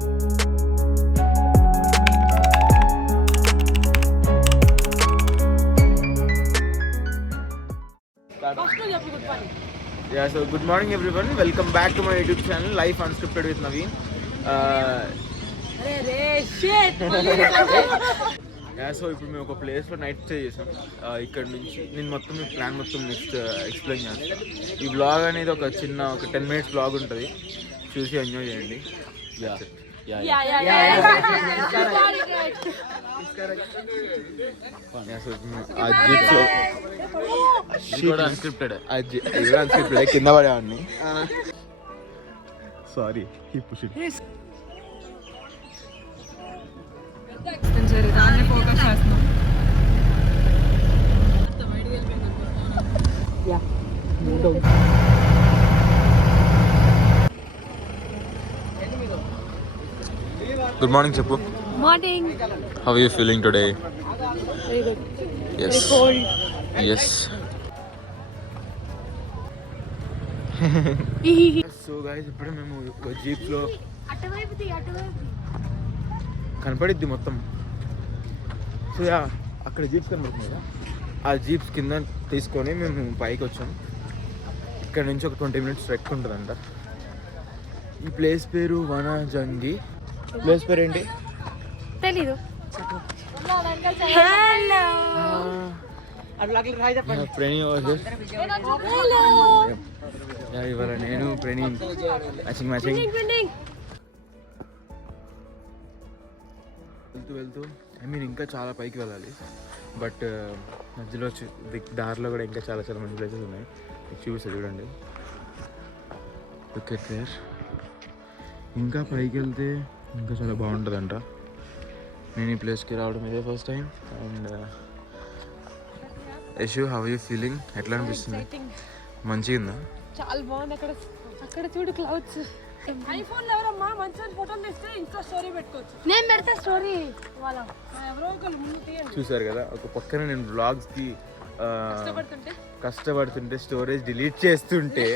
Yeah, so good morning everyone. Welcome back to my YouTube channel, Life Unscripted with Naveen. Yeah, so ఇప్పుడు మేము ఒక ప్లేస్లో night stay చేసాం. ఇక్కడ నుంచి నేను మొత్తం మీ ప్లాన్ మొత్తం నెక్స్ట్ ఎక్స్ప్లెయిన్ చేస్తాను. ఈ బ్లాగ్ అనేది ఒక 10 minutes బ్లాగ్ ఉంటుంది, చూసి ఎంజాయ్ చేయండి. అన్స్క్రిప్టెడ్ కింద పడేవాడిని. Sorry Good morning, Chappu. Morning. How are you feeling today? Very good. Yes. Very cold. Yes. So guys, ఇప్పుడు మేము జీప్లో కనపడిద్ది మొత్తం. సో యా, అక్కడ జీప్స్ కనపడుతుంది కదా, ఆ జీప్స్ కింద తీసుకొని మేము పైకి వచ్చాం. ఇక్కడ నుంచి ఒక 20 minutes ట్రెక్ ఉంటుందంట. ఈ ప్లేస్ పేరు వనజంగి. ప్లేస్ పేరు ఏంటి తెలీదు. ఇవాళ నేను ప్రణి మ్యాచింగ్ వెళ్తూ ఇంకా చాలా పైకి వెళ్ళాలి. బట్ మధ్యలో దారిలో కూడా ఇంకా చాలా మంచి ప్లేసెస్ ఉన్నాయి. చూపిస్తా చూడండి. ఓకే సార్, ఇంకా పైకి వెళ్తే ఇంకా చాలా బాగుంటుందంట. నేను ఈ ప్లేస్కి రావడం ఇదే first time. And Yashu, how you feeling? ఎట్లా అనిపిస్తుంది? మంచిగా చాలా బాగుంది. అక్కడ చూడు క్లౌడ్స్. ఐఫోన్ ఎవరమ్మా మంచి ఫోటోలు తీస్తే ఇన్స్టా స్టోరీ పెట్టుకోవచ్చు. నేను పెడతా స్టోరీ. ఎవరో ఒకరు ముందు తీయండి. చూసారు కదా, ఒక పక్కన నేను వ్లాగ్స్కి కష్టపడుతుంటే స్టోరేజ్ డిలీట్ చేస్తుంటే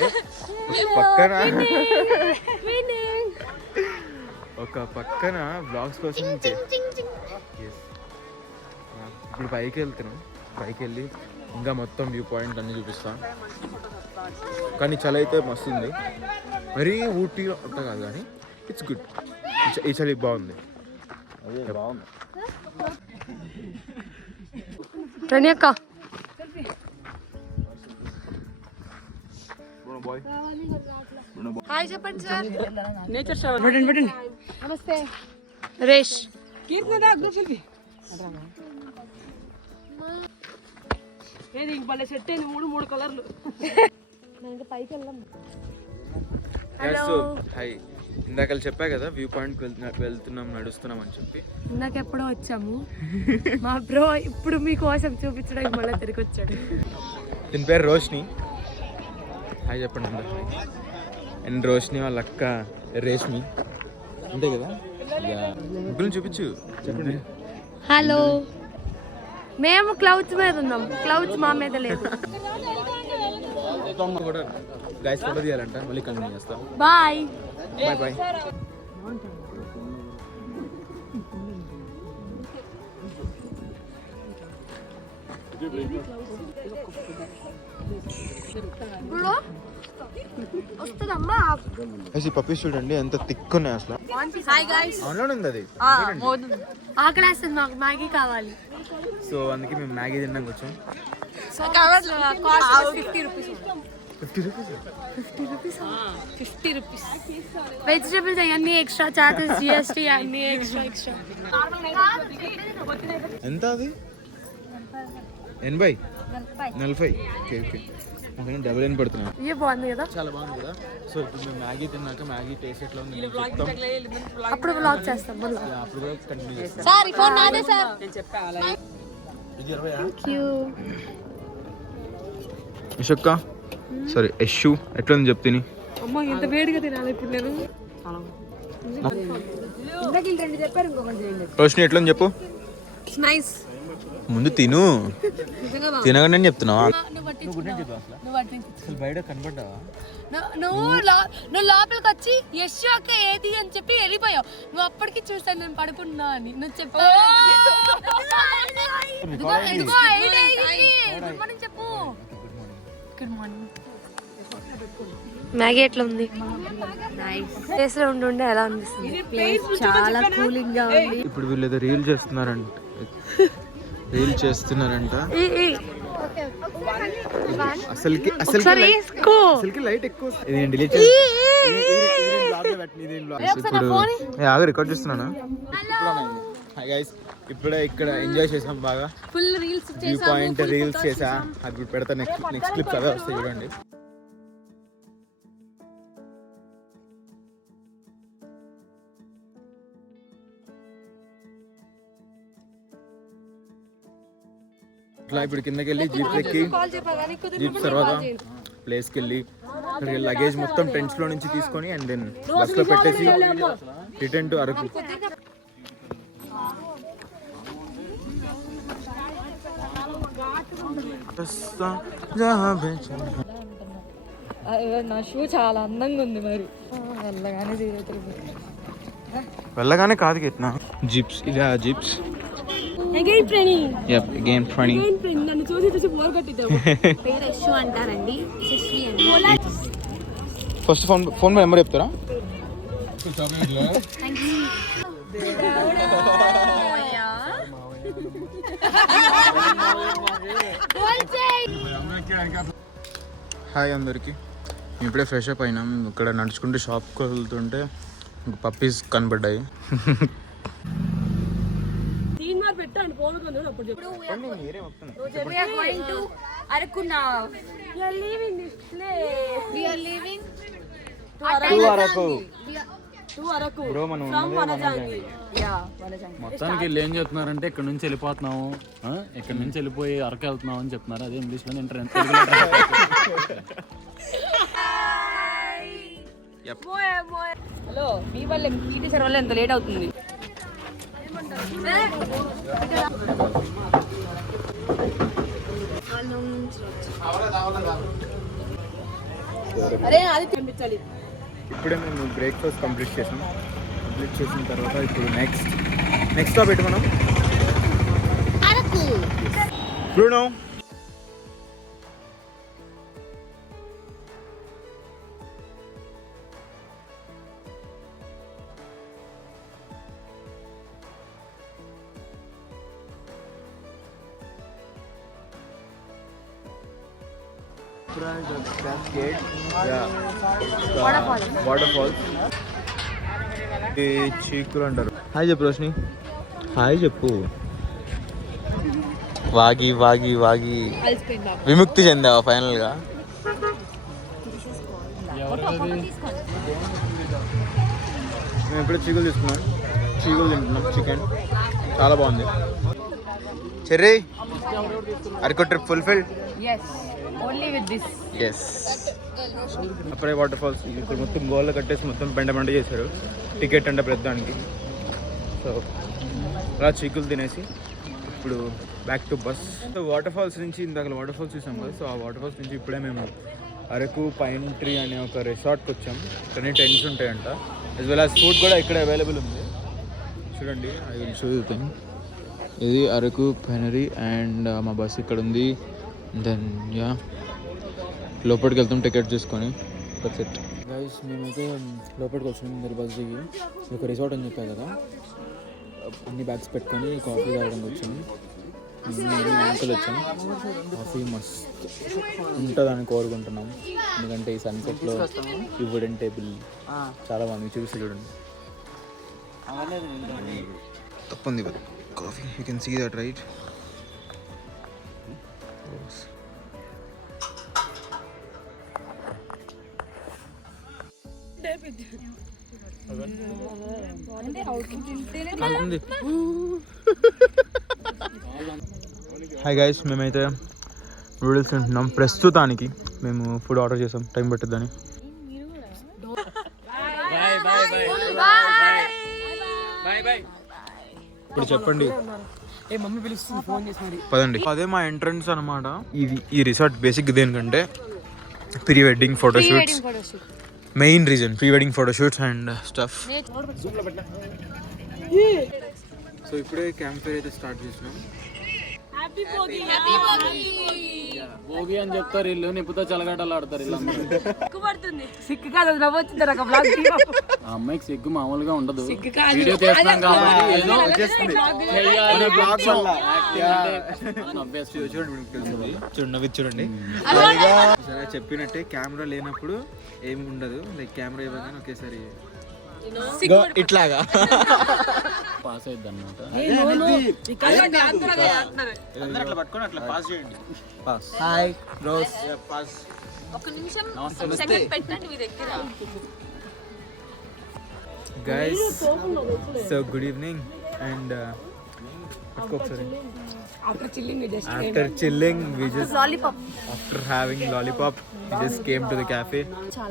ఒక పక్కన వ్లాగ్స్ కోసం ఇప్పుడు పైకి వెళ్తున్నాం. పైకి వెళ్ళి ఇంకా మొత్తం వ్యూ పాయింట్ అన్నీ చూపిస్తాం. కానీ చలి అయితే మస్తుంది. మరీ ఊటీలో అంతా కాదు, కానీ ఇట్స్ గుడ్. ఈ చలి బాగుంది. బాగుంది. హాయ్ చెప్పండి సార్. నేచర్ షో పెట్టండి. నమస్తే రేష్. కీర్తన గ్రూప్ సెల్ఫీ. ఏది ఇంక భలే సెట్ అయింది. మూడు కలర్లు. ఇంకా పైకి వెళ్దాం. హాయ్, ఇందాక చెప్పా కదా వ్యూ పాయింట్ వెళ్తున్నాం, నడుస్తున్నాం అని చెప్పి. ఇందాక ఎప్పుడో వచ్చాము. మా బ్రో ఇప్పుడు మీకోసం చూపించడానికి మళ్ళీ తిరిగి వచ్చాడు. దీని పేరు రోష్ని. హాయ్ చెప్పండి అందరు. అండ్ రోష్ని వాళ్ళ అక్క రేష్మి, అంతే కదా? ముగ్గురు చూపించు, చెప్పండి. హలో, మేము క్లౌడ్స్ మీద ఉన్నాం. క్లౌడ్స్ మా మీద లేదు. కూడా గైస్ ఫోటో తీయాలంట, మళ్ళీ కంటిన్యూ చేస్తాం. Bye bye bye. పప్పీస్ చూడండి ఎంత థిక్ ఉన్నాయి అసలు. ఆన్లైన్ ఉంది అది. ఆకలేస్తుంది, మాకు మ్యాగీ కావాలి. సో అందుకే మేము మ్యాగీ తిన్నాక వచ్చాం. 50 రూపీస్. వెజిటేబుల్స్ అవన్నీ ఎక్స్ట్రా చార్జెస్, జిఎస్టీ అన్ని ఎక్స్ట్రా. ఎంత అది? 80 40. ఓకే ఓకే, డబుల్ అని పడుతున్నాం. ఇవే బాగుంది కదా, చాలా బాగుంది కదా. సో ఇప్పుడు మేము మ్యాగీ తిన్నాక మ్యాగీ టేస్ట్ ఎట్లా ఉంది అప్పుడు వ్లాగ్ చేస్తాం. అప్పుడు కూడా కంటిన్యూ చేస్తాం. సార్ ఈ ఫోన్ నాదే సార్. నేను చెప్పా అలా. థాంక్యూ. యశక్క, సారీ యశు, ఎట్లా ఉంది చెప్ತೀನಿ. అమ్మ ఎంత వేడిగా తినాలి ఇప్పుడు నేను. ఇందాక 2 చెప్పారు, ఇంకొకటి చేయండి. రోష్ని ఎట్లా ఉంది చెప్పు. నైస్. ముందు తిను, తినగానే చెప్తున్నావా? నువ్వు గుడ్ నైట్ చెప్పు అసలు నువ్వు పట్టించు. అసలు బయట కనబడ్డావా? నువ్వు లోపలికి వచ్చి యశ్ అక్క ఏది అని చెప్పి వెళ్ళిపోయావు. నువ్వు అప్పటికి చూస్తాను నేను పడుకున్నా అని నువ్వు చెప్పావు. గుడ్ మార్నింగ్ చెప్పు. Good morning. మ్యాగీ ఎట్లా ఉంది? ప్లేస్ లో ఉండే ఎలా అనిపిస్తుంది? ప్లేస్ చాలా కూలింగ్ గా ఉంది. ఇప్పుడు వీళ్ళు ఏదో రీల్ చేస్తున్నారంట. అసలుకి లైట్ ఎక్కువ ఆగా రికార్డ్ చేస్తున్నాను. హాయ్ గైస్, ఇప్పుడే ఇక్కడ ఎంజాయ్ చేసాం బాగా. Full reels view point reels చేసా. అది ఇప్పుడు పెడతా. నెక్స్ట్ క్లిప్స్ అవే వస్తాయి చూడండి. ఇట్లా ఇప్పుడు కిందకి వెళ్ళి జీప్ ఎక్కి జీప్ తర్వాత ప్లేస్కి వెళ్ళి లగేజ్ మొత్తం టెంట్స్ లో నుంచి తీసుకొని అండ్ దెన్ బస్ లో పెట్టేసి రిటర్న్ టు అరకు. నా షూ చాలా అందంగా ఉంది. మరి వెళ్ళగానే కాదు గిట్నా జీప్స్ ఇలా జీప్స్. నన్ను చూసి బోర్ కొట్టిద్దాం. పేరు యశ్ అంటారండి. ఫస్ట్ ఫోన్ నెంబర్ చెప్తారా? హాయ్ అందరికి. ఇప్పుడే ఫ్రెష్ అప్ అయినాం. ఇక్కడ నడుచుకుంటే షాప్కి వెళ్తుంటే పప్పీస్ కనబడ్డాయి. పెట్టండి పోను అప్పుడు మొత్తానికి వీళ్ళు ఏం చెప్తున్నారంటే ఇక్కడ నుంచి వెళ్ళిపోతున్నాము, ఇక్కడ నుంచి వెళ్ళిపోయి అరకు వెళ్తున్నాం అని చెప్తున్నారు. అదే ఇంగ్లీష్ లో హలో, మీ వల్ల టీచర్ వల్ల ఎంత లేట్ అవుతుంది? అరే అది కనిపించాలి. ఇప్పుడే మేము బ్రేక్ఫాస్ట్ కంప్లీట్ చేసిన తర్వాత ఇప్పుడు నెక్స్ట్ స్టాప్ పెట్టి మనం బ్రూనో. వాటర్ ఫాల్స్ చీకులు అంటారు. హాయ్ చెప్పు రోషిని. హాయ్ చెప్పు. వాగి వాగి వాగి విముక్తి చెందావా ఫైనల్ గా? మేము ఎప్పుడూ చీకులు తీసుకున్నాం. చీకులు తింటున్నాం. చికెన్ చాలా బాగుంది. Cherry, Araku trip fulfil. అప్పుడే వాటర్ ఫాల్స్ ఇక్కడ మొత్తం గోళ్ళ కట్టేసి మొత్తం బెండ చేశారు. టికెట్ అంటే ప్రతిదానికి. సో అలా చీకులు తినేసి ఇప్పుడు back to bus. So water falls నుంచి ఇందాక వాటర్ ఫాల్స్ చూసాం కదా. సో ఆ వాటర్ ఫాల్స్ నుంచి ఇప్పుడే మేము అరకు పైన్ ట్రీ అనే ఒక రిసార్ట్కి వచ్చాం. ఇక్కడ టెంట్స్ ఉంటాయంట. యాజ్ వెల్ యాజ్ ఫుడ్ కూడా ఇక్కడ అవైలబుల్ ఉంది. చూడండి, I will show you thing. ఇది అరకు పైనరీ అండ్ మా బస్ ఇక్కడ ఉంది. దెన్ యా లోపలికి వెళ్తాం టికెట్ తీసుకొని. సెట్ గైస్, మేమైతే లోపలికి వచ్చినాం. మీరు బస్ దిగి ఒక రిసార్ట్ అని చెప్పాను కదా, అన్ని బ్యాగ్స్ పెట్టుకొని కాఫీ తాగడానికి వచ్చాము. అంకుల్ వచ్చాం. కాఫీ మస్త్ ఉంటుందని కోరుకుంటున్నాం. ఎందుకంటే ఈ సన్సెట్లో ఈ వుడెన్ టేబుల్ చాలా బాగుంది. చూసి చూడండి. తప్పంది coffee. You can see that right. Hi guys, మేమైతే నూడిల్స్ తింటున్నాం ప్రస్తుతానికి. మేము ఫుడ్ ఆర్డర్ చేసాం, టైం పట్టుద్దని. ఇప్పుడు చెప్పండి. ఏ మమ్మీ పిలుస్తుంది ఫోన్ చేసి మరి. పదండి. అదే మా ఎంట్రన్స్ అనమాట. ఇది ఈ రిసార్ట్ బేసిక్ దేనికంటే pre wedding photoshoots, main reason pre wedding photoshoots and stuff. So ఇప్పుడే క్యాంప్ ఫైర్ అయితే స్టార్ట్ చేసినాం. భోగి అని చెప్తారు ఇల్లు, నిప్పుతో చలగాటలు ఆడతారు ఇల్లు. సిక్కు కాదు నవ్వొచ్చింది నాకు బ్లాగ్. ఆ అమ్మాయికి సిగ్గు మామూలుగా ఉండదు. వీడియో చేస్తున్నాం కాబట్టి ఏదో చూడండి. సరే చెప్పినట్టే కెమెరా లేనప్పుడు ఏమి ఉండదు. లైక్ కెమెరా ఇవ్వగానే ఒకేసారి ఇట్లాగా పాస్ అయిద్ది అనమాట. Hi rose pass. Guys so good evening and after chilling we just after having lollipop we just came to the cafe.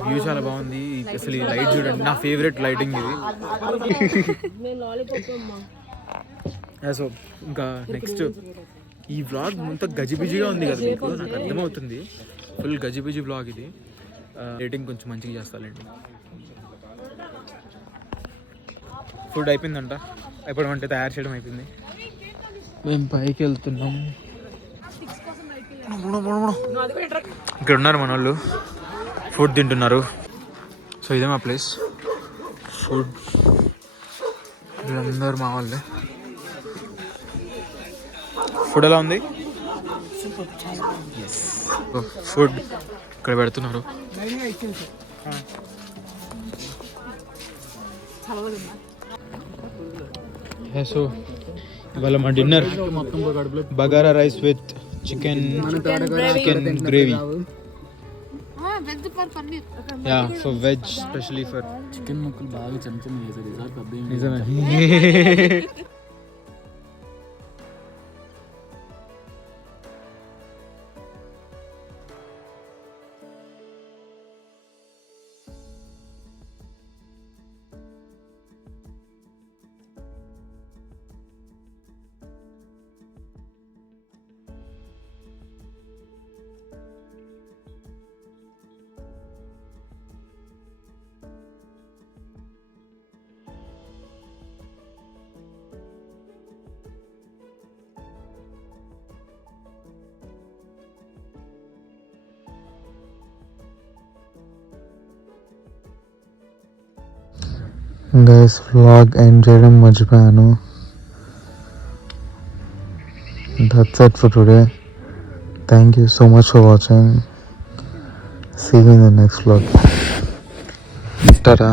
View చాలా బాగుంది. అసలు ఈ లైట్ చూడండి, నా ఫేవరెట్ లైటింగ్ ఇది. సో ఇంకా నెక్స్ట్ ఈ వ్లాగ్ మొత్తం గజిబిజిగా ఉంది కదా మీకు, నాకు అర్థమవుతుంది. ఫుల్ గజిబిజి వ్లాగ్ ఇది. రేటింగ్ కొంచెం మంచిగా చేస్తానండి. ఫుడ్ అయిపోయిందంట, ఎప్పుడంటే తయారు చేయడం అయిపోయింది. మేము పైకి వెళ్తున్నాం. ఇక్కడ ఉన్నారు మన వాళ్ళు, ఫుడ్ తింటున్నారు. సో ఇదే మా ప్లేస్. ఫుడ్ వీళ్ళందరూ మా వాళ్ళే. ఫుడ్ ఎలా ఉంది? ఫుడ్ ఇక్కడ పెడుతున్నారు. సో ఇవాళ మా dinner bagara rice with chicken gravy. Yeah so veg specially for chicken ముక్కలు బాగా చిన్న చిన్న వేసారు సార్. పెద్ద నిజమే. గైస్ వ్లాగ్ ఎండ్ చేయడం మర్చిపోయాను. That's it for today. Thank you so much for watching. See you in the next vlog. Ta-da.